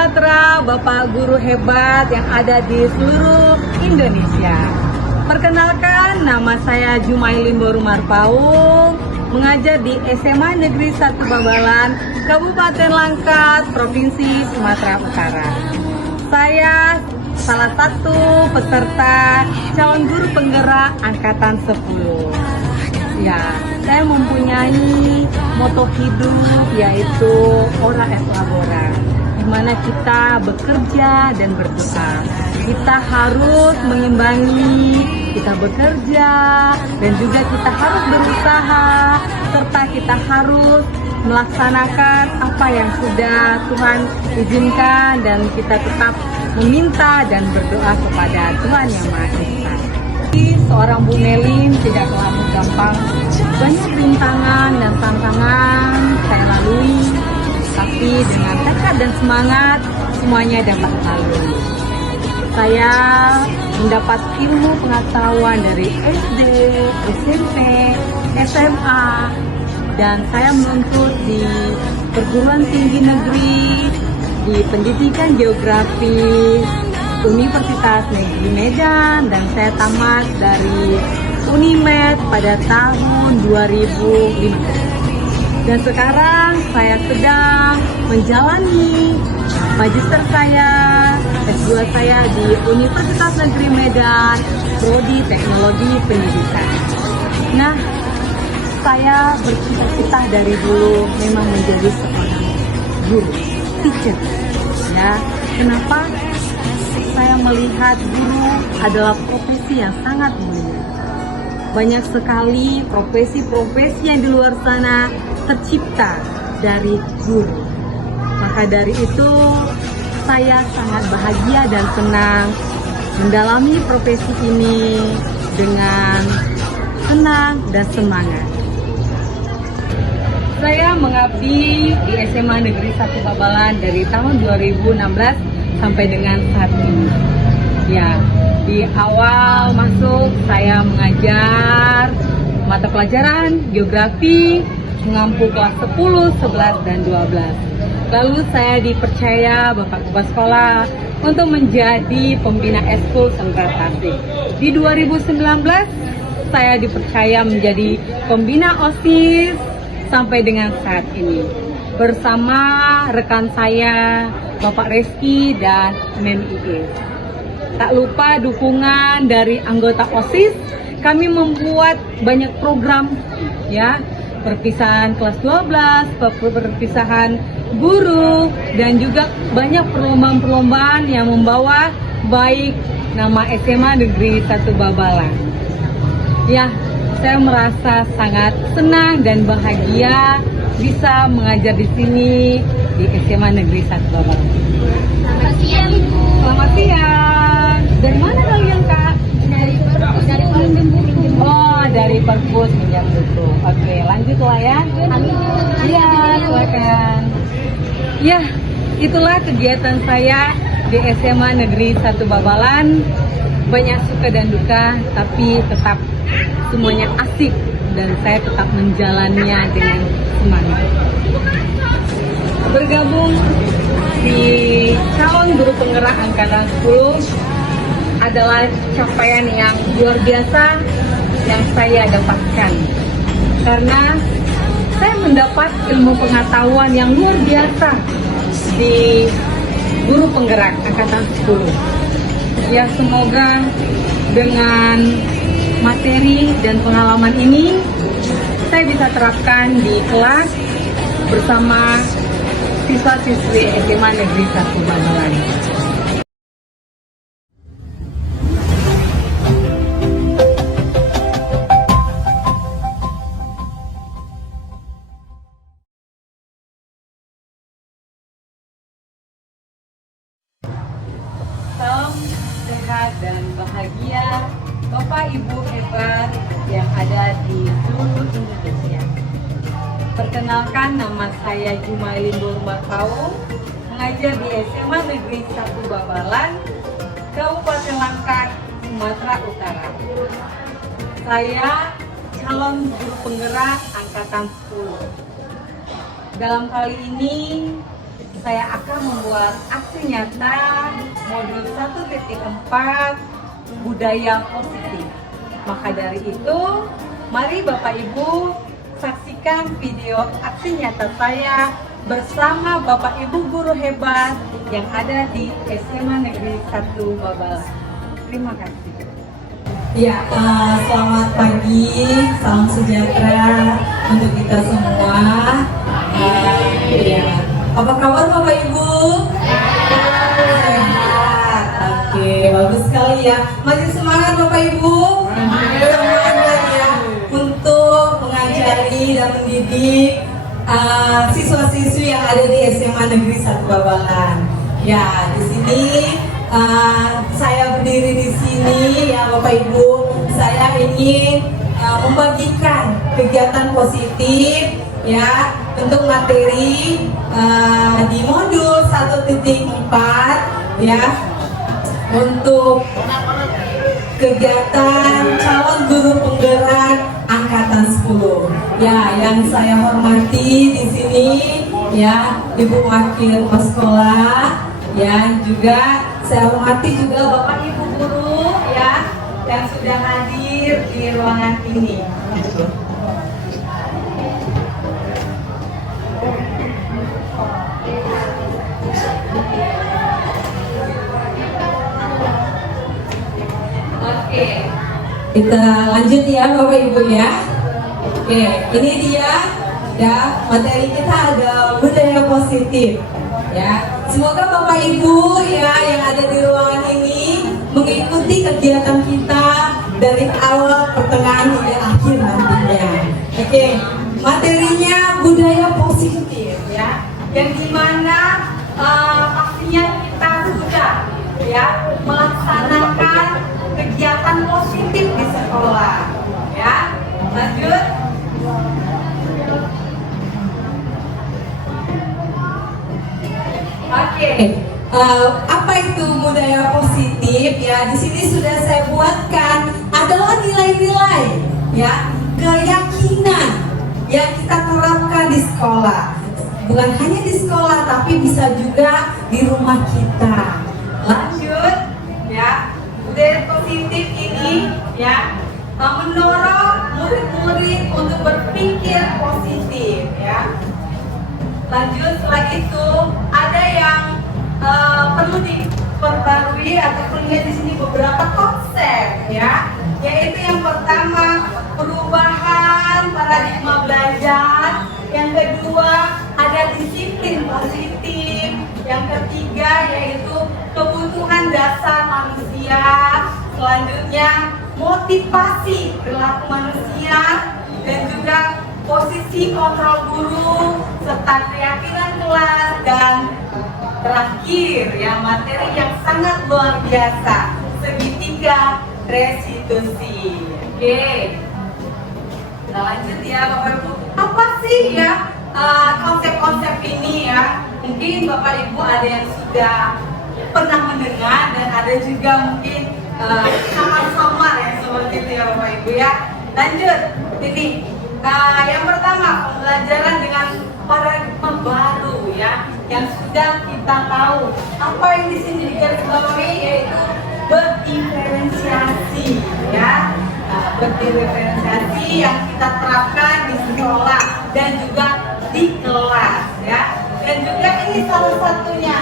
sejahtera Bapak guru hebat yang ada di seluruh Indonesia. Perkenalkan, nama saya Jumailin Borumarpaung, mengajar di SMA Negeri 1 Babalan, Kabupaten Langkat, Provinsi Sumatera Utara. Saya salah satu peserta calon guru penggerak angkatan 10. Ya, saya mempunyai moto hidup yaitu Ora et Labora, di mana kita bekerja dan berdoa. Kita harus mengimbangi, kita bekerja dan juga kita harus berusaha, serta kita harus melaksanakan apa yang sudah Tuhan izinkan, dan kita tetap meminta dan berdoa kepada Tuhan Yang Maha Esa. Seorang Bu Melin tidaklah gampang, banyak rintangan dan tantangan saya lalui, tapi dengan tekad dan semangat semuanya dapat lalui. Saya mendapat ilmu pengetahuan dari SD, SMP, SMA, dan saya menuntut di perguruan tinggi negeri di pendidikan geografi Universitas Negeri Medan, dan saya tamat dari Unimed pada tahun 2005. Dan sekarang saya sedang menjalani magister saya, S2 saya di Universitas Negeri Medan, Prodi Teknologi Pendidikan. Nah, saya bercita-cita dari dulu memang menjadi seorang guru, teacher. Ya, kenapa? Saya melihat guru adalah profesi yang sangat mulia. Banyak sekali profesi-profesi yang di luar sana tercipta dari guru. Maka dari itu, saya sangat bahagia dan senang mendalami profesi ini dengan senang dan semangat. Saya mengabdi di SMA Negeri 1 Babalan dari tahun 2016 sampai dengan saat ini. Ya, di awal masuk saya mengajar mata pelajaran geografi, mengampu kelas 10, 11, dan 12. Lalu saya dipercaya Bapak Kepala Sekolah untuk menjadi pembina Eskul Sentral Tasik. Di 2019 saya dipercaya menjadi pembina OSIS sampai dengan saat ini, bersama rekan saya Bapak Reski dan Mem Iis. Tak lupa dukungan dari anggota OSIS, kami membuat banyak program, ya, perpisahan kelas 12, perpisahan guru, dan juga banyak perlombaan-perlombaan yang membawa baik nama SMA Negeri 1 Babalan. Ya, saya merasa sangat senang dan bahagia bisa mengajar di sini di SMA Negeri 1 Babalan. Selamat siang, Ibu. Selamat siang. Dari mana kalian, Kak? Dari Perpus. Oh, dari Perpus Minjam Buku. Oke, lanjutlah ya. Iya, silakan. Ya, itulah kegiatan saya di SMA Negeri 1 Babalan. Banyak suka dan duka, tapi tetap semuanya asik dan saya tetap menjalannya dengan semangat. Bergabung di calon guru penggerak angkatan 10 adalah capaian yang luar biasa yang saya dapatkan, karena saya mendapat ilmu pengetahuan yang luar biasa di guru penggerak angkatan 10. Ya, semoga dengan materi dan pengalaman ini saya bisa terapkan di kelas bersama siswa-siswi SMA Negeri 1 Babalan. Salam sehat dan bahagia Bapak Ibu hebat yang ada di seluruh Indonesia. Perkenalkan, nama saya Jumailin Borumarpaung, mengajar di SMA Negeri 1 Babalan, Kabupaten Langkat, Sumatera Utara. Saya calon guru penggerak angkatan 10. Dalam kali ini saya akan membuat aksi nyata modul 1.4 budaya positif. Maka dari itu, mari Bapak Ibu saksikan video aksi nyata saya bersama Bapak Ibu guru hebat yang ada di SMA Negeri 1 Babalan. Terima kasih. Ya, selamat pagi, salam sejahtera untuk kita semua. Ya, apa kabar Bapak Ibu? Sehat. Oke, bagus sekali ya. Masih semangat Bapak Ibu? Semangat ya untuk mengajari dan mendidik siswa-siswi yang ada di SMA Negeri 1 Babalan. Ya, di sini saya berdiri di sini ya Bapak Ibu. Saya ingin membagikan kegiatan positif ya untuk materi di modul 1.4 ya untuk kegiatan calon guru penggerak angkatan 10. Ya, yang saya hormati di sini ya Ibu Wakil Kepala Sekolah, ya juga saya hormati juga Bapak Ibu guru ya yang sudah hadir di ruangan ini. Oke, kita lanjut ya Bapak Ibu ya. Oke, ini dia ya materi kita ada budaya positif ya. Semoga Bapak Ibu ya yang ada di ruangan ini mengikuti kegiatan kita dari awal, pertengahan hingga akhir nantinya. Oke, materinya budaya positif ya, yang dimana pastinya kita sudah ya melaksanakan kegiatan positif di sekolah ya. Lanjut. Oke, apa itu budaya positif ya? Di sini sudah saya buatkan adalah nilai-nilai ya, keyakinan yang kita terapkan di sekolah. Bukan hanya di sekolah, tapi bisa juga di rumah kita. Lanjut ya, budaya positif ini ya mendorong murid-murid untuk berpikir positif ya. Lanjut, setelah itu ada yang perlu diperbarui atau lihat di sini beberapa konsep ya, yaitu yang pertama perubahan paradigma belajar, yang kedua ada disiplin positif, yang ketiga yaitu kebutuhan dasar manusia, selanjutnya motivasi perilaku manusia, dan juga posisi kontrol guru serta keyakinan kelas, dan terakhir ya materi yang sangat luar biasa, segitiga restitusi. Oke, kita lanjut ya Bapak Ibu. Apa sih ya konsep-konsep ini ya? Mungkin Bapak Ibu ada yang sudah pernah mendengar dan ada juga mungkin samar-samar ya seperti itu ya Bapak Ibu ya. Lanjut, ini yang pertama pembelajaran dengan paradigma baru ya, yang sudah kita tahu. Apa yang di sini digarisbawahi yaitu berdiferensiasi ya, berdiferensiasi yang kita terapkan di sekolah dan juga di kelas ya. Dan juga ini salah satunya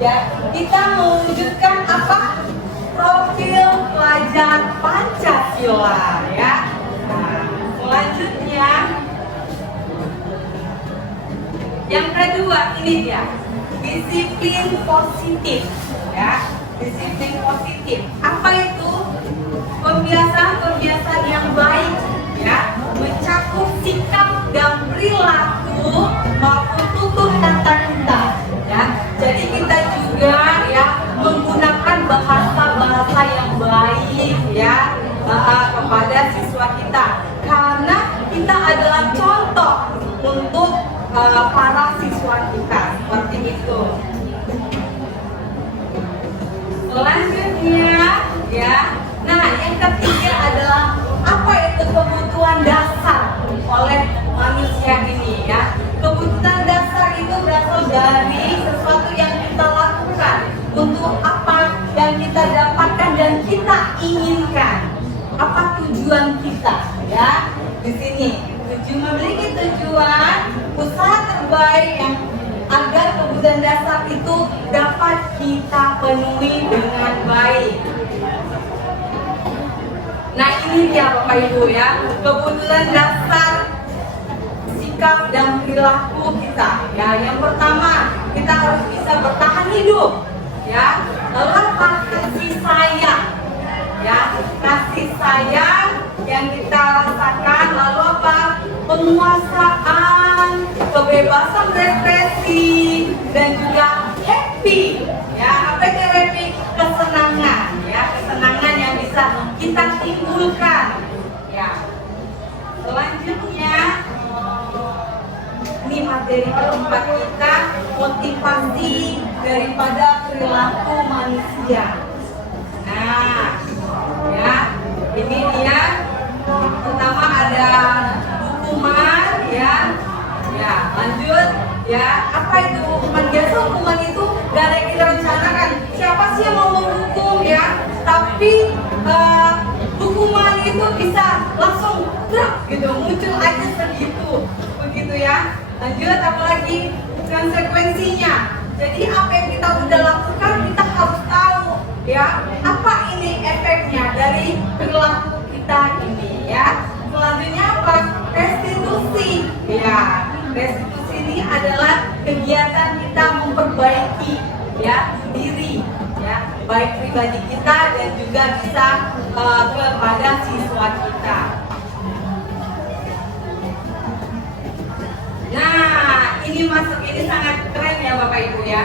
ya, kita mewujudkan apa? Profil pelajar Pancasila ya. Selanjutnya yang kedua ini dia disiplin positif ya. Disiplin positif apa itu? Kebiasaan-kebiasaan yang baik ya, mencakup sikap dan perilaku maupun tutur kata kita ya. Jadi kita juga ya menggunakan bahasa-bahasa yang baik ya kepada siswa kita, karena kita adalah contoh untuk para siswa kita, seperti itu. Selanjutnya ya, nah yang ketiga adalah apa itu kebutuhan dasar oleh manusia ini ya. Kebutuhan dasar itu berasal dari inginkan, apa tujuan kita, ya. Di sini memiliki tujuan usaha terbaik yang agar kebutuhan dasar itu dapat kita penuhi dengan baik. Nah, ini dia Bapak Ibu ya, kebutuhan dasar sikap dan perilaku kita. Ya, yang pertama kita harus bisa bertahan hidup. Ya, lalu apa? Kasih sayang. Ya, kasih sayang yang kita rasakan. Lalu apa? Penguasaan, kebebasan berekspresi, dan juga happy. Ya, apa itu happy? Kesenangan. Ya, kesenangan yang bisa kita timbulkan. Ya. Selanjutnya, ini materi keempat kita, motivasi daripada perilaku manusia. Nah, ya, ini dia. Pertama ada hukuman, ya. Ya, lanjut. Ya, apa itu hukuman? Biasa hukuman itu gak ada yang kita rencanakan. Siapa sih yang mau menghukum, ya? Tapi hukuman itu bisa langsung gitu, muncul aja segitu, begitu ya. Lanjut, apalagi konsekuensinya. Jadi apa yang kita udah lakukan kita harus tahu, ya, apa ini efeknya dari perilaku kita ini, ya. Selanjutnya apa? Restitusi. Ya, restitusi ini adalah kegiatan kita memperbaiki, ya, diri, ya, baik pribadi kita dan juga bisa kepada siswa kita. Nah, ini sangat keren ya Bapak Ibu ya,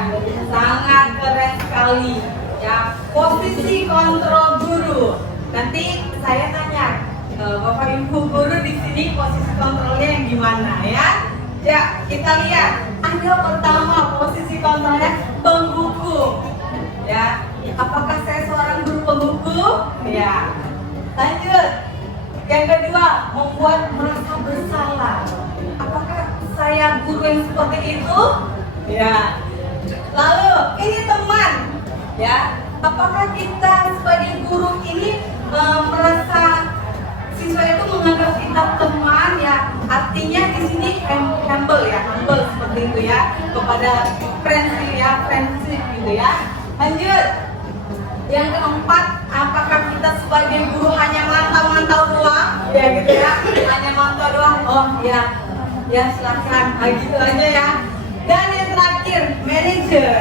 sangat keren sekali ya, posisi kontrol guru. Nanti saya tanya Bapak Ibu guru di sini posisi kontrolnya yang gimana ya? Ya, kita lihat. Ada pertama posisi kontrolnya penghukum. Ya, apakah saya seorang guru penghukum? Ya. Lanjut. Yang kedua, membuat merasa bersalah. Apakah saya guru yang seperti itu? Ya. Lalu ini teman, ya. Apakah kita sebagai guru ini merasa siswa itu menganggap kita teman, ya? Artinya di sini humble ya, humble seperti itu ya, kepada friendship ya, friendship gitu ya. Lanjut. Yang keempat, apakah kita sebagai guru hanya mantau-mantau doang? Ya gitu ya, hanya mantau doang. Oh ya, ya silakan, gitu aja ya. Dan yang terakhir, manager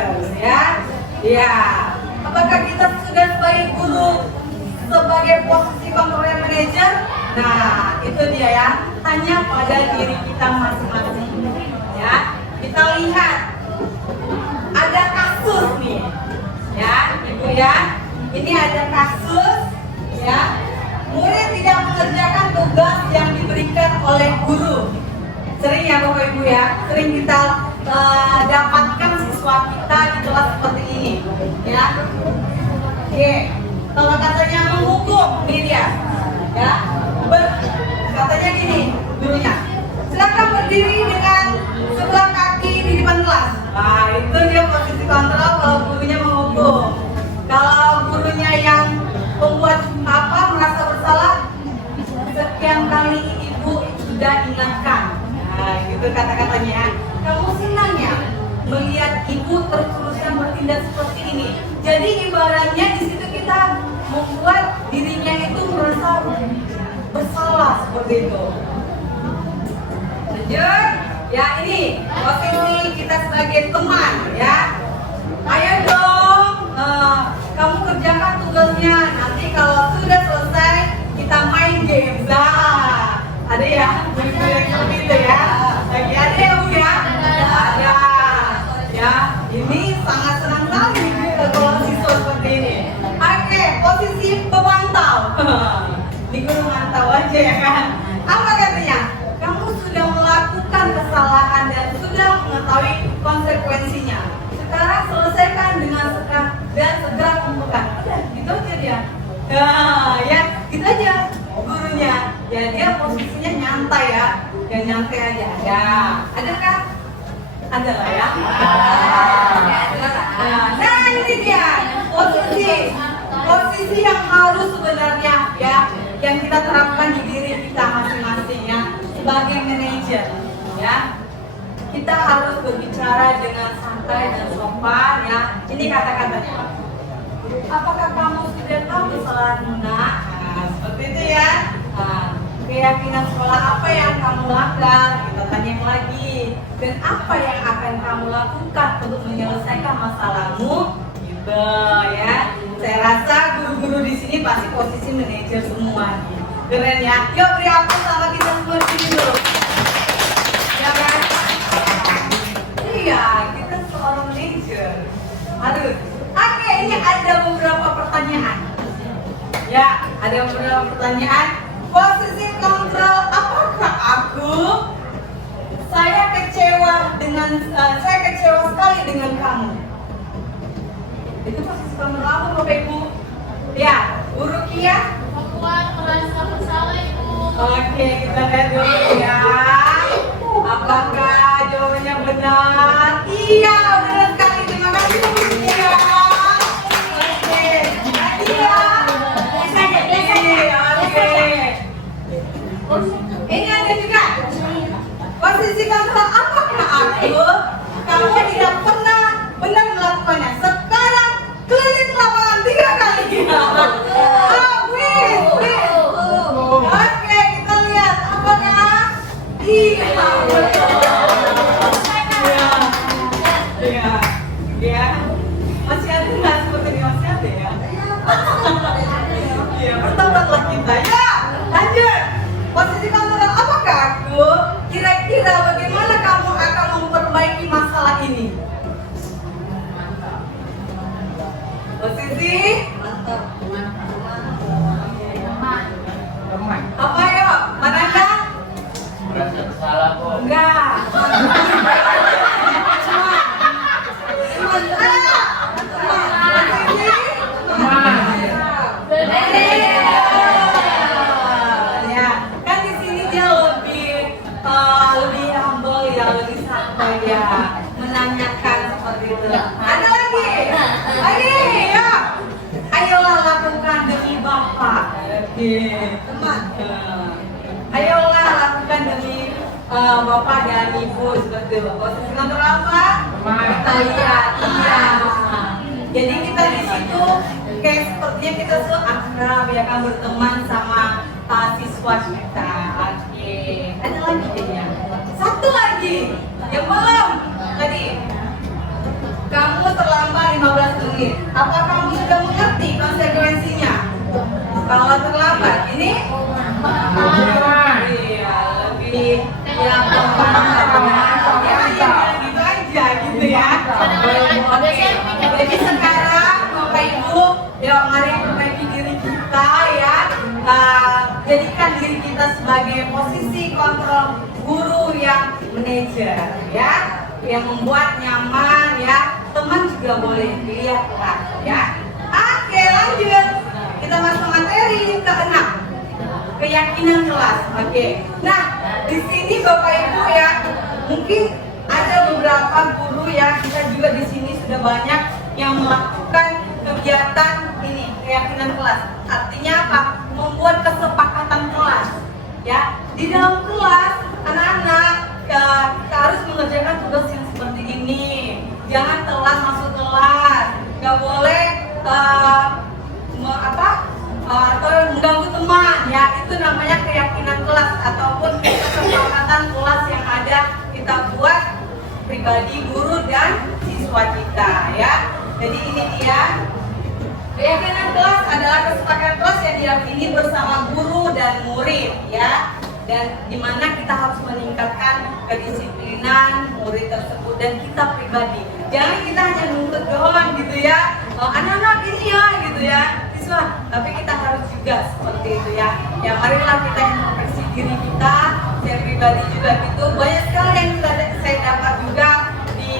ya. Ya, apakah kita sudah sebagai guru sebagai posisi kontroler manager? Nah, itu dia ya. Tanya pada diri kita masing-masing. Ya, kita lihat ada kasus nih. Ya, Ibu ya. Ini ada kasus ya. Murid tidak mengerjakan tugas yang diberikan oleh guru. Sering ya Bapak Ibu ya, sering kita dapatkan siswa kita di kelas seperti ini ya. Oke, kalau katanya menghukum, ini dia ya. Katanya gini gurunya, silakan berdiri dengan sebelah kaki di depan kelas. Nah, itu dia posisi kontrol kalau gurunya menghukum. Kalau gurunya yang membuat merasa bersalah, sekian kali ibu sudah ingatkan. Nah, gitu kata-katanya. Kamu senang ya melihat ibu terus-terusan bertindak seperti ini. Jadi ibaratnya di situ kita membuat dirinya itu merasa bersalah seperti itu. Lanjut. Ya, ini posisi kita sebagai teman ya. Ayo dong, kamu kerjakan tugasnya. Nanti kalau sudah selesai kita main game. Nah, ada ya, seperti itu ya. Lagi ada ya Bu ya? Ada. Ya, ini sangat senang sekali kalau siswa seperti ini. Oke, posisi pemantau. Ini guru mantau aja ya kan? Apa katanya? Kamu sudah melakukan kesalahan dan sudah mengetahui konsekuensinya. Sekarang selesaikan dengan segera kumpulkan. Udah, gitu aja dia. Nah, ya, gitu aja gurunya. Ya, dia posisinya nyantai ya. Ya, nyantai aja. Ya, ada kan? Ada lah ya. Nah, ini dia posisi posisi yang harus sebenarnya ya, yang kita terapkan di diri kita masing-masing ya, sebagai manajer ya. Kita harus berbicara dengan santai dan sopan ya. Ini kata-katanya. Apakah kamu sudah tahu kesalahanmu nak? Nah, seperti itu ya. Nah, keyakinan sekolah apa yang kamu lakukan? Kita tanya lagi. Dan apa yang akan kamu lakukan untuk menyelesaikan masalahmu? Gitu ya. Saya rasa guru-guru di sini pasti posisi manajer semua. Keren ya. Yuk beri aplaus sama kita semua di sini dulu. Ya kan? Iya, kita seorang manajer. Aduh. Oke, ini ada beberapa pertanyaan. Ya, ada beberapa pertanyaan. Posisi kontrol, apakah aku? Saya kecewa sekali dengan kamu. Itu posisi kontrol apa, Bapak Ibu? Ya, Bu Rukia. Membuat merasa bersalah Ibu. Oke, kita lihat dulu ya. Apakah jawabannya benar? Iya, benar sekali. Terima kasih Bu Rukia. Oke, Nadia. Ini ada juga. Posisi kontrol, apakah aku? Kamu tidak pernah benar melakukannya. Sekarang keliling lapangan 3 kali. Oke, kita lihat apakah? Iya, betul. Ya. Masih ada nggak seperti ini, masih ada ya? Iya, bertobatlah kita. Ya, lanjut. Posisi kontrol, apakah aku? Kira-kira bagaimana kamu akan memperbaiki masalah ini? Posisi apa ya? Mananda? Merasa bersalah kok. Enggak. Ya, kan di sini dia lebih humble ya, lebih santai ya, menanyakan seperti itu. Ada lagi ya. Ayolah lakukan demi Bapak. Oke. Ayolah lakukan demi Bapak dan Ibu seperti itu. Posisi kontrol apa? Kita lihat. Iya. Jadi kita di situ kayak sepertinya kita tuh akrab ya kan, berteman sama siswa kita. Oke. Ada lagi kayaknya. Satu lagi yang belum tadi. Kamu terlambat 15 menit. Apa kamu sudah mengerti konsekuensinya? Kalau terlambat ini iya, lebih ya gitu aja gitu ya. Oke. Jadi sekarang Bapak Ibu, yuk mari perbaiki diri kita ya. Jadikan diri kita sebagai posisi kontrol guru yang manajer ya, yang membuat nyaman ya. Teman juga boleh dilihat lah ya. Oke, lanjut. Kita masuk materi ke-6. Keyakinan kelas. Oke. Nah, di sini Bapak Ibu ya, mungkin ada beberapa guru ya, kita juga di sini sudah banyak yang melakukan kegiatan ini, keyakinan kelas. Artinya apa? Membuat kesepakatan kelas. Ya, di dalam kelas anak-anak kita harus mengerjakan tugas yang seperti ini. Jangan telat masuk kelas. Gak boleh atau mengganggu teman ya. Itu namanya keyakinan kelas ataupun kesepakatan kelas yang ada kita buat pribadi guru dan siswa kita ya. Jadi ini dia. Keyakinan kelas adalah kesepakatan kelas yang diyakini bersama guru dan murid ya. Dan dimana kita harus meningkatkan kedisiplinan murid tersebut dan kita pribadi. Jangan kita hanya nuntut doang gitu ya. Anak-anak ini ya gitu ya. Siswa, tapi kita harus juga seperti itu ya. Ya marilah kita introspeksi diri kita. Saya pribadi juga gitu. Banyak sekali yang saya dapat juga di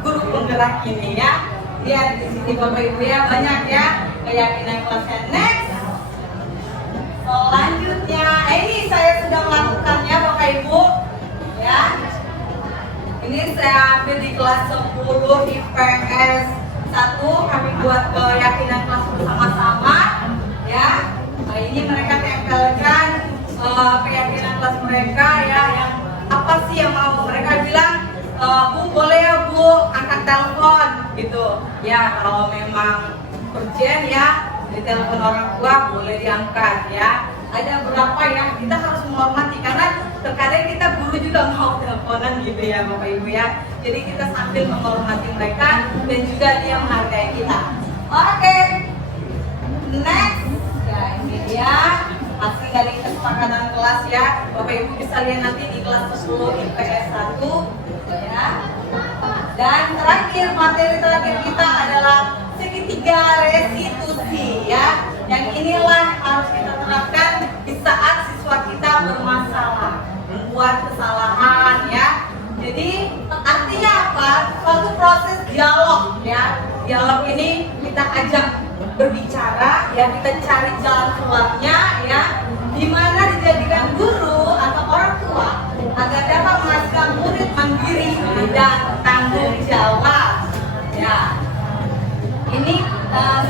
guru penggerak ini ya. Lihat di sini Bapak Ibu ya, banyak ya keyakinan kelasnya. Next. Selanjutnya, ini saya sudah melakukannya Bapak Ibu ya. Ini saya ambil di kelas 10 IPS 1, kami buat keyakinan kelas bersama Bu boleh ya Bu angkat telepon gitu ya, kalau memang urgent ya di telepon orang tua boleh diangkat ya. Ada berapa ya, kita harus menghormati karena terkadang kita guru juga mau teleponan gitu ya Bapak Ibu ya. Jadi kita sambil menghormati mereka dan juga dia menghargai kita. Oke, next ya, ini dia hasil dari kesepakatan kelas ya. Bapak Ibu bisa lihat nanti di kelas 10 IPS 1 ya. Dan terakhir, materi terakhir kita adalah segitiga restitusi ya. Yang inilah harus kita terapkan di saat siswa kita bermasalah, membuat kesalahan ya. Jadi artinya apa? Suatu proses dialog ya. Dialog ini kita ajak berbicara ya, kita cari jalan keluarnya ya, dimana dijadikan guru atau orang tua agar dapat menghasilkan murid mandiri dan tanggung jawab ya. Ini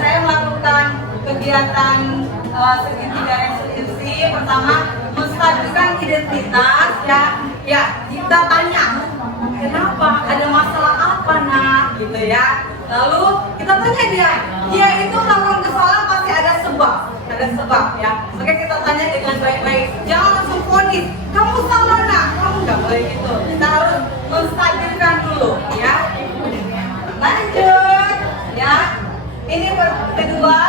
saya melakukan kegiatan segitiga restitusi. Pertama, menstabilkan identitas ya. Ya, kita tanya kenapa, ada masalah apa nak gitu ya. Lalu kita tanya dia itu melakukan kesalahan pasti ada sebab ya. Maka kita tanya dengan baik-baik, jangan langsung vonis kamu salah nak, kamu nggak boleh gitu. Kita harus menstabilkan dulu ya. Lanjut ya. Ini kedua.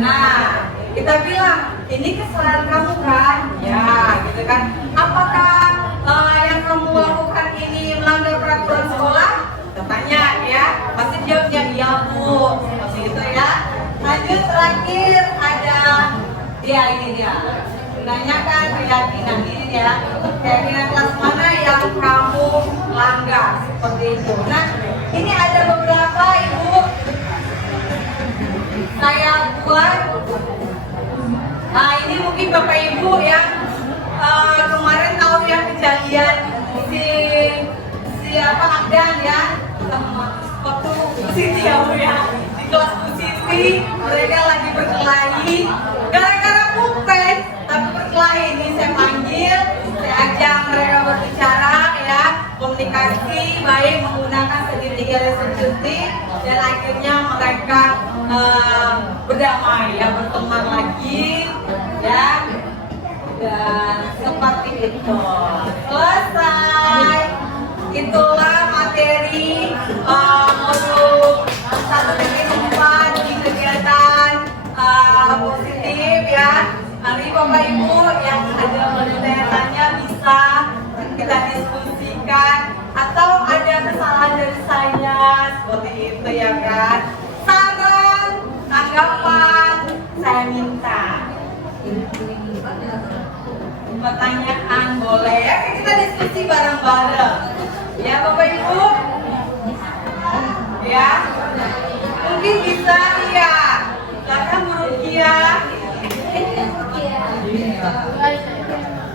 Nah, kita bilang ini kesalahan kamu kan? Ya, gitu kan. Apakah yang kamu lakukan ini melanggar peraturan sekolah? Kita tanya ya. Pasti jawabnya iya Bu. Seperti itu ya. Lanjut terakhir ada ini dia. Menanyakan keyakinan ini ya. Keyakinan kelas mana yang kamu langgar? Seperti itu. Nah, ini ada beberapa Ibu saya buat. Nah, ini mungkin Bapak Ibu yang kemarin tahu ya kejadian siapa Agdan ya, waktu Siti ya Bu ya, di kelas Bu Siti mereka lagi berkelahi gara-gara pulpen, tapi berkelahi. Ini saya panggil, saya ajak mereka berbicara ya, komunikasi baik menggunakan segitiga restitusi dan akhirnya mereka berdamai ya, berteman lagi ya, dan seperti itu. Selesai. Itulah materi modul 1.4 di kegiatan positif ya. Nanti Bapak Ibu yang ada bertanya bisa kita diskusikan, atau ada kesalahan dari saya seperti itu ya kan. Saran, tanggapan, saya minta. Pertanyaan boleh ya, kita diskusi bareng-bareng. Ya Bapak Ibu. Ya. Mungkin bisa ya. Silakan Bu Rukia.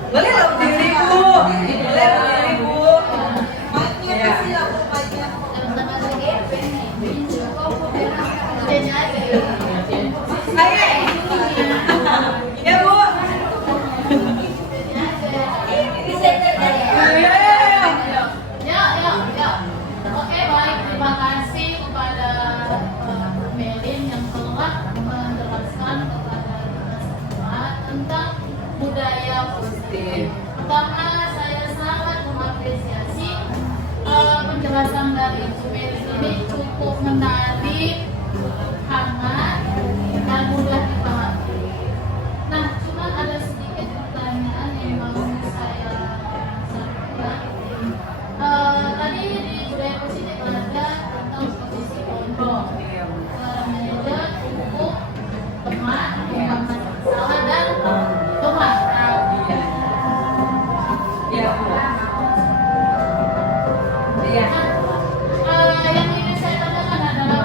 Boleh loh berdiri Bu. Boleh berdiri Bu. Ya. Ya Bu. Oke, baik, terima kasih kepada Melin yang telah menjelaskan kepada kita semua tentang budaya positif. Pertama, saya sangat mengapresiasi penjelasan dari Ibu Melin ini cukup menarik, hangat, dan mudah dipahami. Nah, cuma ada sedikit pertanyaan yang mau saya sampaikan. Tadi di budaya positif ada tentang posisi kontrol, manajer, hukum, teman, masalah dan teman. Ya. Ya. Yang ingin saya tanyakan adalah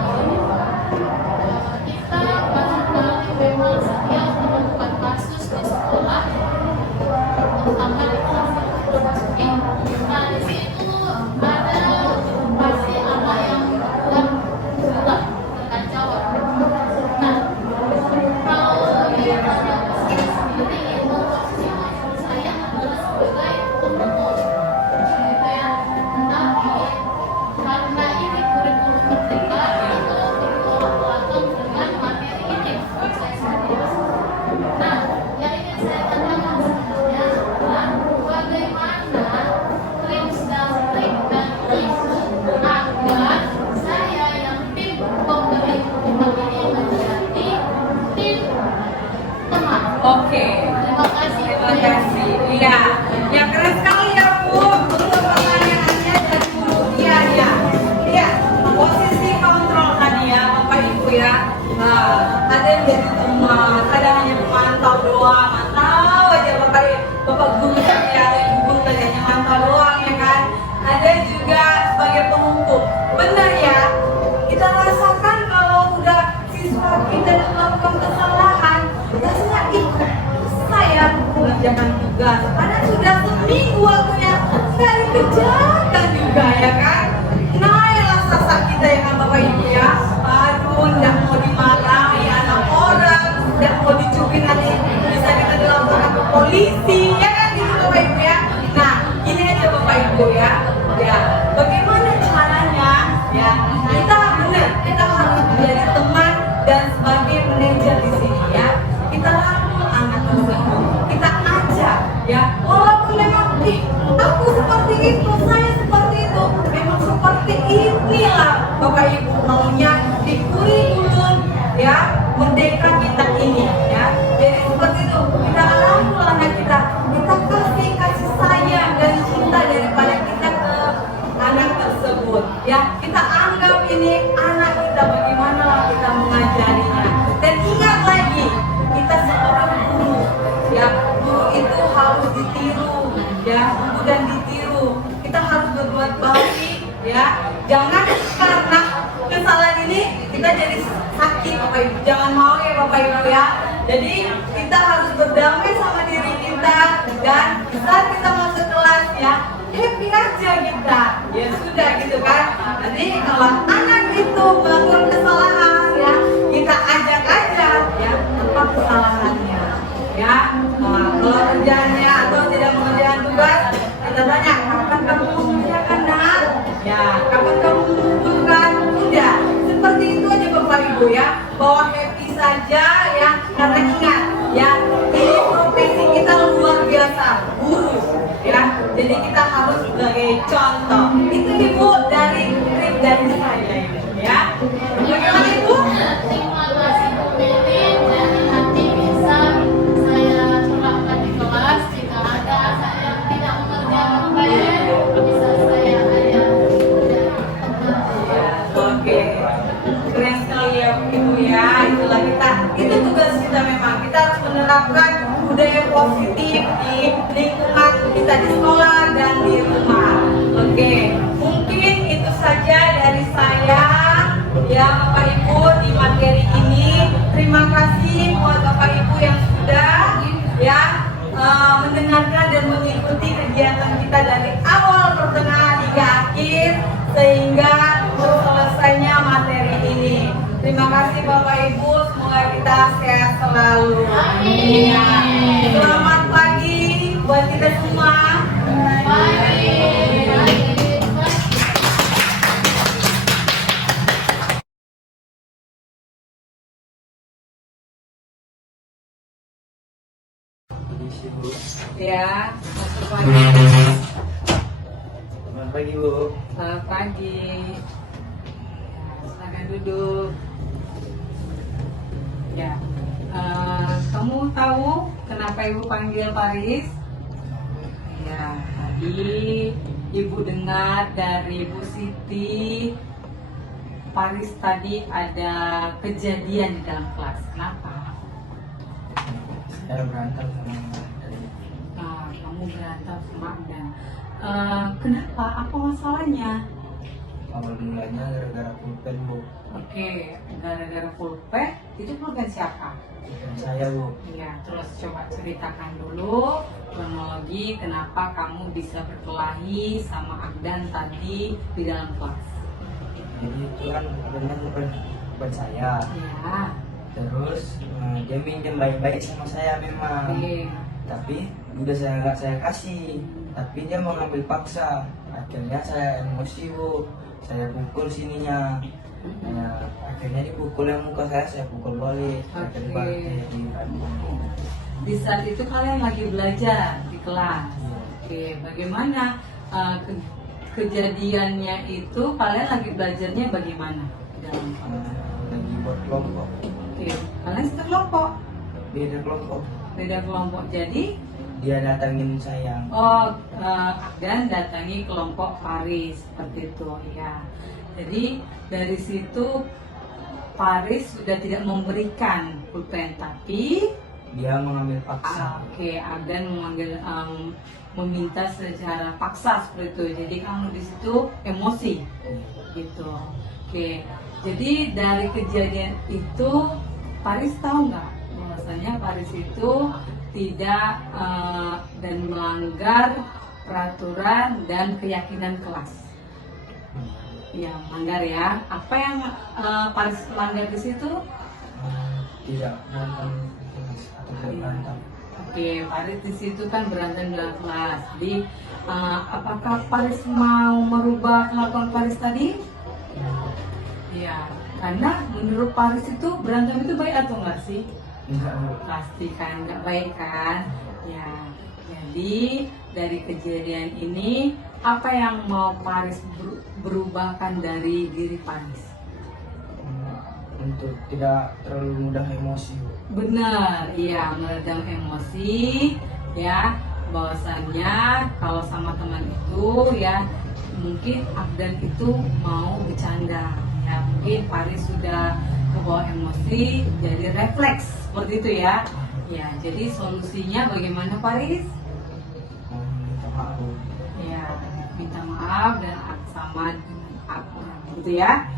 jadi teman, ada hanya memantau doang, mantau aja bapak guru saya, ibu guru tadi hanya mantau doang ya kan. Ada juga sebagai pengumpul. Benar ya, kita rasakan kalau udah siswa kita melakukan kesalahan, rasanya ikut saya mengerjakan tugas. Karena sudah seminggu waktunya nggak dikerjakan juga ya kan. Naiklah rasa kita ya kan Bapak Ibu ya. Aduh, nggak mau dimarahi anak orang, nggak mau dicubit nanti bisa kita dilaporkan ke polisi ya kan gitu Bapak Ibu ya. Nah, ini aja Bapak Ibu ya. Ya, bagaimana caranya ya? Kita benar, kita harus menjadi teman dan sebagai manajer di sini ya. Kita rangkul anak tersebut, kita ajak ya. Walaupun memang aku seperti itu, saya seperti itu, memang seperti inilah Bapak Ibu maunya di kurikulum ya merdeka kita ini ya. Jadi seperti itu kita rangkul anak kita kasih sayang dan cinta daripada kita ke anak tersebut ya. Kita anggap ini anak kita, bagaimana kita mengajarinya. Dan ingat lagi, kita seorang guru ya, guru itu harus ditiru ya, guru dan ditiru. Kita harus berbuat baik ya. Jangan karena kesalahan ini kita jadi sakit Bapak Ibu. Jangan mau ya Bapak Ibu ya. Jadi kita harus berdamai sama diri kita, dan saat kita masuk kelas ya, happy aja kita. Ya sudah gitu kan. Nanti kalau anak itu melakukan kesalahan ya, kita ajak aja ya apa kesalahannya. Ya, kalau kerjanya atau tidak mengerjakan tugas, kita tanya, kapan kamu mengerjakan nak? Ya, kapan kamu mengumpulkan? Udah, seperti itu aja Bapak Ibu ya. Bawa happy saja ya, karena ingat ya, ini profesi kita luar biasa, guru ya. Jadi kita harus sebagai contoh. Itu Ibu dari saya ya. Bagaimana Ibu? Terima kasih Bu Melin, dan nanti bisa saya terapkan di kelas. Jika ada yang tidak mengerjakan PR, bisa saya ajak Oke, keren sekali ya Ibu ya. Itulah kita, itu tugas kita memang. Kita harus menerapkan budaya positif di lingkungan kita di sekolah dan di rumah. Oke, mungkin itu saja dari saya ya Bapak Ibu di materi ini. Terima kasih buat Bapak Ibu yang sudah ya mendengarkan dan mengikuti kegiatan kita dari awal, pertengahan hingga akhir sehingga selesainya materi ini. Terima kasih Bapak Ibu, semoga kita sehat selalu. Amin. Ya. Selamat pagi buat kita semua. Ya, masuk pagi. Selamat pagi Bu. Selamat pagi. Silakan duduk. Ya, kamu tahu kenapa Ibu panggil Paris? Ya, tadi Ibu dengar dari Bu Siti, Paris tadi ada kejadian di dalam kelas. Kenapa? Saya berantem sama Kamu berantem sama Anda. Kenapa? Apa masalahnya? awal mulanya gara-gara pulpen Bu. Oke, gara-gara pulpen. Itu pulpen siapa? Bukan saya Bu. Ya, terus coba ceritakan dulu kronologi kenapa kamu bisa berkelahi sama Agdan tadi di dalam kelas. Jadi itu kan bukan saya. Ya, Terus dia minjem baik-baik sama saya memang. oke. Tapi udah saya kasih. Tapi dia mau ngambil paksa. Akhirnya saya emosi Bu. Saya pukul sininya. Ya, akhirnya dipukul yang muka saya pukul balik. Saya Oke. balik di Di saat itu kalian lagi belajar di kelas. Iya. Oke, bagaimana kejadiannya itu? Kalian lagi belajarnya bagaimana di dalam kelas? Lagi buat kelompok. Oke, kalian satu kelompok, Beda kelompok. beda kelompok. Jadi, Dia datangin saya. Agdan datangi kelompok Paris seperti itu ya. Jadi dari situ Paris sudah tidak memberikan pulpen, tapi dia mengambil paksa. oke, Agdan meminta secara paksa seperti itu. Jadi kamu di situ emosi, gitu. Oke, jadi dari kejadian itu Paris tahu nggak bahwasanya Paris itu tidak dan melanggar peraturan dan keyakinan kelas. Ya, melanggar ya. Apa yang Paris melanggar di situ? Tidak berantem atau tidak berantem. Oke, Paris di situ kan berantem dalam kelas. Jadi, apakah Paris mau merubah kelakuan Paris tadi? Ya, karena menurut Paris itu berantem itu baik atau enggak sih? Enggak, Bu. Pasti kan nggak baik kan? Ya, jadi dari kejadian ini apa yang mau Paris berubahkan dari diri Paris? Untuk tidak terlalu mudah emosi, Bu. Benar, iya, meredam emosi, ya, bahwasannya kalau sama teman itu ya mungkin Agdan itu mau bercanda, ya mungkin Paris sudah kebawa emosi, jadi refleks seperti itu ya. Ya, jadi solusinya bagaimana Paris? Minta maaf, Bu. Ya, minta maaf dan sama dengan Agdan, gitu ya.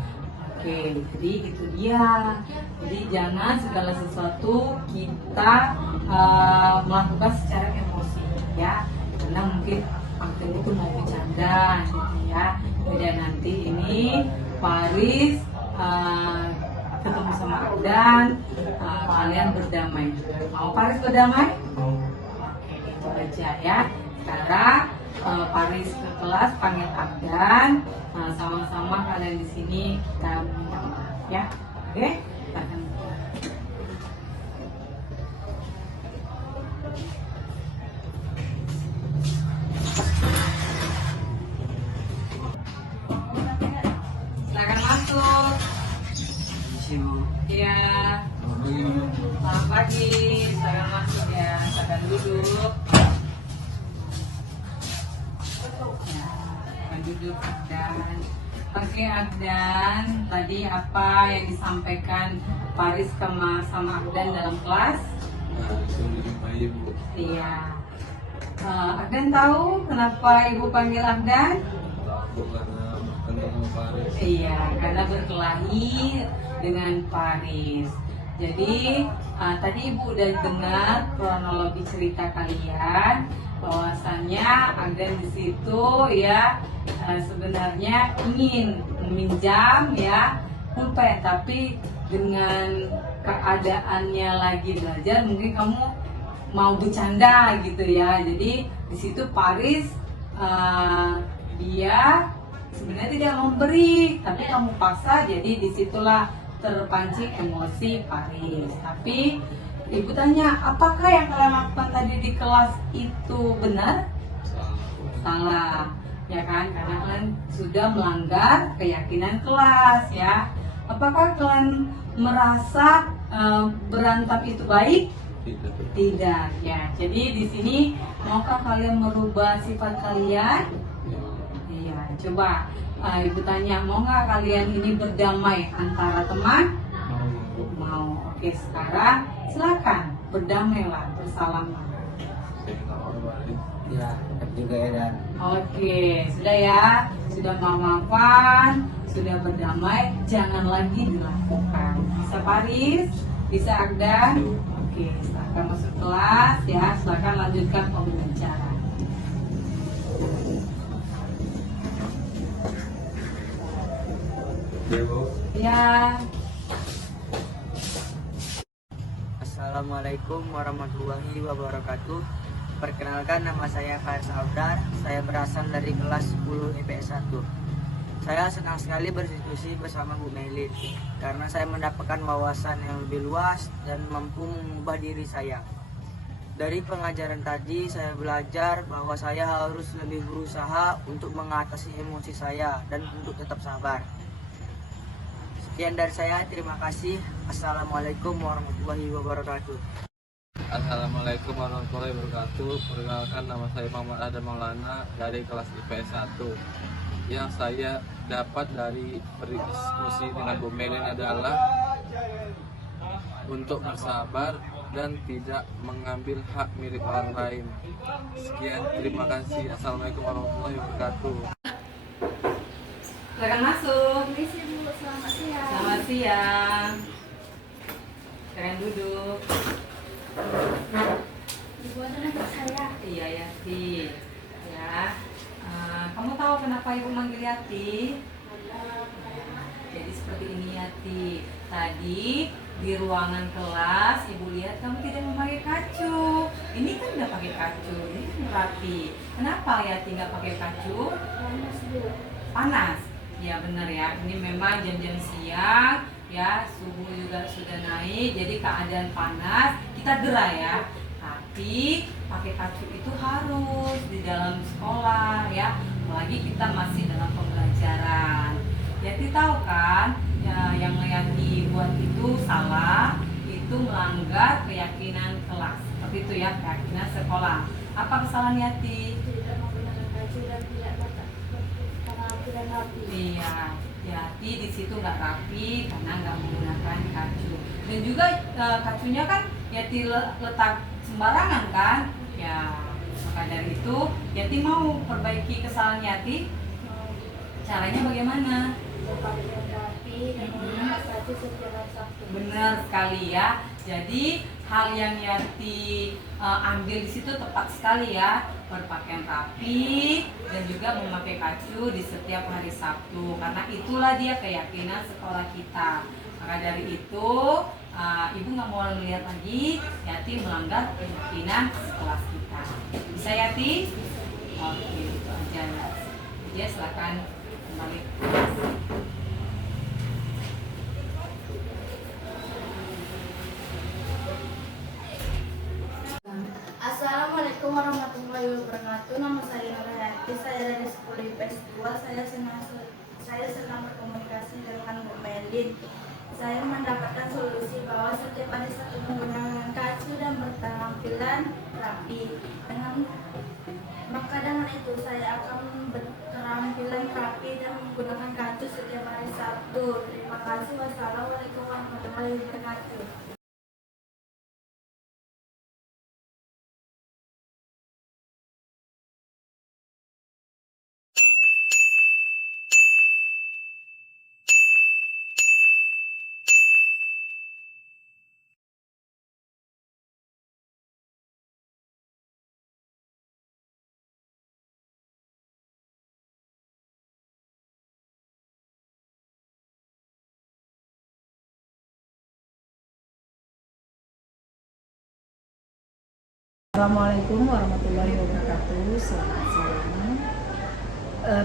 Oke, jadi itu dia. Jadi jangan segala sesuatu kita melakukan secara emosi, ya. Karena mungkin Agdan itu mau bercanda, gitu ya. Kemudian nanti ini Paris ketemu sama Agdan, kalian berdamai. Mau Paris berdamai? Mau. Oke, itu aja ya. Sekarang Paris ke kelas panggil Agdan, sama-sama kalian di sini kita minta maaf ya. Oke, silakan. Silakan masuk. Permisi, Bu. Ya, selamat pagi. Silakan masuk ya. Silakan duduk. Duduk Agdan. Oke Agdan, tadi apa yang disampaikan Paris sama Agdan dalam kelas? Iya. Agdan tahu kenapa ibu panggil Agdan? Iya, karena berkelahi dengan Paris. Jadi tadi ibu udah dengar kronologi cerita kalian, bahwasannya Agdan di situ ya sebenarnya ingin meminjam ya pulpen, tapi dengan keadaannya lagi belajar mungkin kamu mau bercanda gitu ya. Jadi di situ Paris dia sebenarnya tidak memberi, tapi kamu paksa, jadi disitulah terpancing emosi Paris. Tapi ibu tanya, apakah yang kalian lakukan tadi di kelas itu benar? Salah, ya kan? Karena kalian sudah melanggar keyakinan kelas, ya. Apakah kalian merasa berantem itu baik? Tidak, ya. Jadi di sini maukah kalian merubah sifat kalian? Iya, coba ibu tanya, mau nggak kalian ini berdamai antara teman? Mau. Oke, sekarang silakan berdamailah, bersalaman. Ya, tetap juga ya, Dan. Oke, sudah ya, sudah maafan, sudah berdamai, jangan lagi dilakukan. Bisa Paris, bisa Agdan. Oke, silakan masuk kelas ya, silakan lanjutkan pembelajaran. Ya. Assalamualaikum warahmatullahi wabarakatuh. Perkenalkan, nama saya Faris Aldar. Saya berasal dari kelas 10 IPS 1. Saya senang sekali berdiskusi bersama Bu Melin karena saya mendapatkan wawasan yang lebih luas dan mampu mengubah diri saya. Dari pengajaran tadi saya belajar bahwa saya harus lebih berusaha untuk mengatasi emosi saya dan untuk tetap sabar. Sekian dari saya, terima kasih. Assalamualaikum warahmatullahi wabarakatuh. Assalamualaikum warahmatullahi wabarakatuh. Perkenalkan, nama saya Muhammad Adam Maulana dari kelas IPS 1. yang saya dapat dari berdiskusi dengan Bu Melin adalah untuk bersabar dan tidak mengambil hak milik orang lain. Sekian, terima kasih. Assalamualaikum warahmatullahi wabarakatuh. Silakan masuk. Permisi Bu, selamat siang. Selamat siang. Silakan duduk. Ibu ada anak saya. Iya Yati. Ya. Kamu tahu kenapa ibu manggil Yati? Jadi seperti ini Yati. Tadi di ruangan kelas ibu lihat kamu tidak memakai kacu. Ini kan udah pakai kacu, ini kan rapi. Kenapa Yati nggak pakai kacu? Panas Bu. Panas. Ya benar ya. Ini memang jam-jam siang ya, suhu juga sudah naik. Jadi keadaan panas, kita gerah ya. Tapi pakai kacu itu harus di dalam sekolah ya. Apalagi kita masih dalam pembelajaran. Yati tahu kan ya, yang Yati buat itu salah, itu melanggar keyakinan kelas. Seperti itu ya, keyakinan sekolah. Apa kesalahan Yati? Tidak menggunakan kacu dan tidak penampilan rapi. Iya, Yati di situ nggak rapi karena nggak menggunakan kacu. Dan juga kacunya kan Yati letak sembarangan kan? Ya, maka dari itu Yati mau perbaiki kesalahan Yati. Caranya bagaimana? Berpakaian rapi dan menggunakan kacu setiap hari Sabtu. Benar sekali ya. Jadi hal yang Yati ambil di situ tepat sekali ya. Berpakaian rapi dan juga memakai kacu di setiap hari Sabtu. Karena itulah dia keyakinan sekolah kita. Maka dari itu ibu nggak mau melihat lagi Yati melanggar keyakinan sekolah kita. Bisa Yati? Oke, itu aja ya. Ya silakan kembali. Assalamualaikum warahmatullahi wabarakatuh. Nama saya Nurhayati. Saya dari sekolah IPS 2. Saya senang berkomunikasi dengan Bu Melin. Saya mendapatkan solusi bahwa setiap hari Sabtu menggunakan kacu dan berpenampilan rapi. Maka dengan itu saya akan berpenampilan rapi dan menggunakan kacu setiap hari Sabtu. Terima kasih. Wassalamualaikum warahmatullahi wabarakatuh. Assalamualaikum warahmatullahi wabarakatuh. Selamat siang.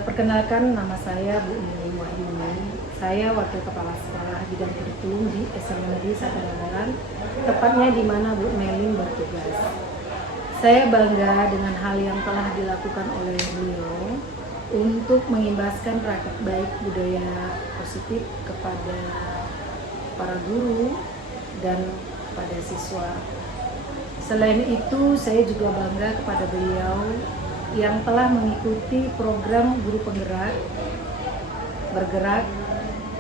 Perkenalkan, nama saya Bu Nini Wahyuni. Saya Wakil Kepala Sekolah Bidang Kurikulum di SMA Negeri 1 Babalan, tepatnya di mana Bu Melin bertugas. Saya bangga dengan hal yang telah dilakukan oleh beliau untuk mengimbaskan praktik baik budaya positif kepada para guru dan kepada siswa. Selain itu, saya juga bangga kepada beliau yang telah mengikuti program guru penggerak, bergerak,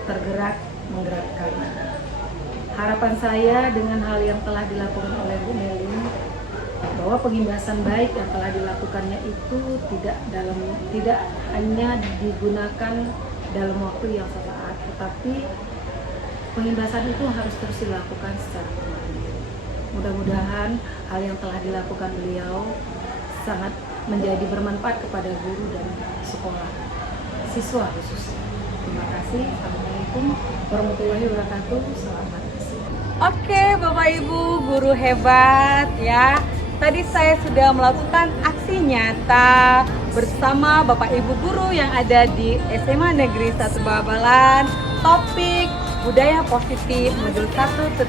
tergerak, menggerakkan. Harapan saya dengan hal yang telah dilakukan oleh Bu Melin, bahwa pengimbasan baik yang telah dilakukannya itu tidak hanya digunakan dalam waktu yang sesaat, tetapi pengimbasan itu harus terus dilakukan secara permanen. Mudah-mudahan hal yang telah dilakukan beliau sangat menjadi bermanfaat kepada guru dan sekolah, siswa khususnya. Terima kasih. Assalamualaikum warahmatullahi wabarakatuh. Selamat siang. Oke, Bapak Ibu guru hebat ya. Tadi saya sudah melakukan aksi nyata bersama Bapak Ibu guru yang ada di SMA Negeri 1 Babalan. Topik budaya positif modul 1.4.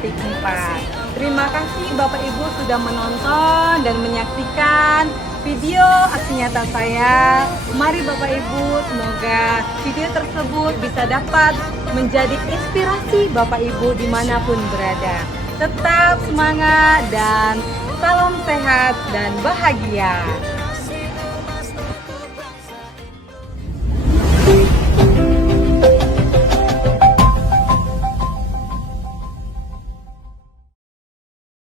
Terima kasih Bapak Ibu sudah menonton dan menyaksikan video aksi nyata saya. Mari Bapak Ibu, semoga video tersebut bisa dapat menjadi inspirasi Bapak Ibu dimanapun berada. Tetap semangat dan salam sehat dan bahagia. wabarakatuh.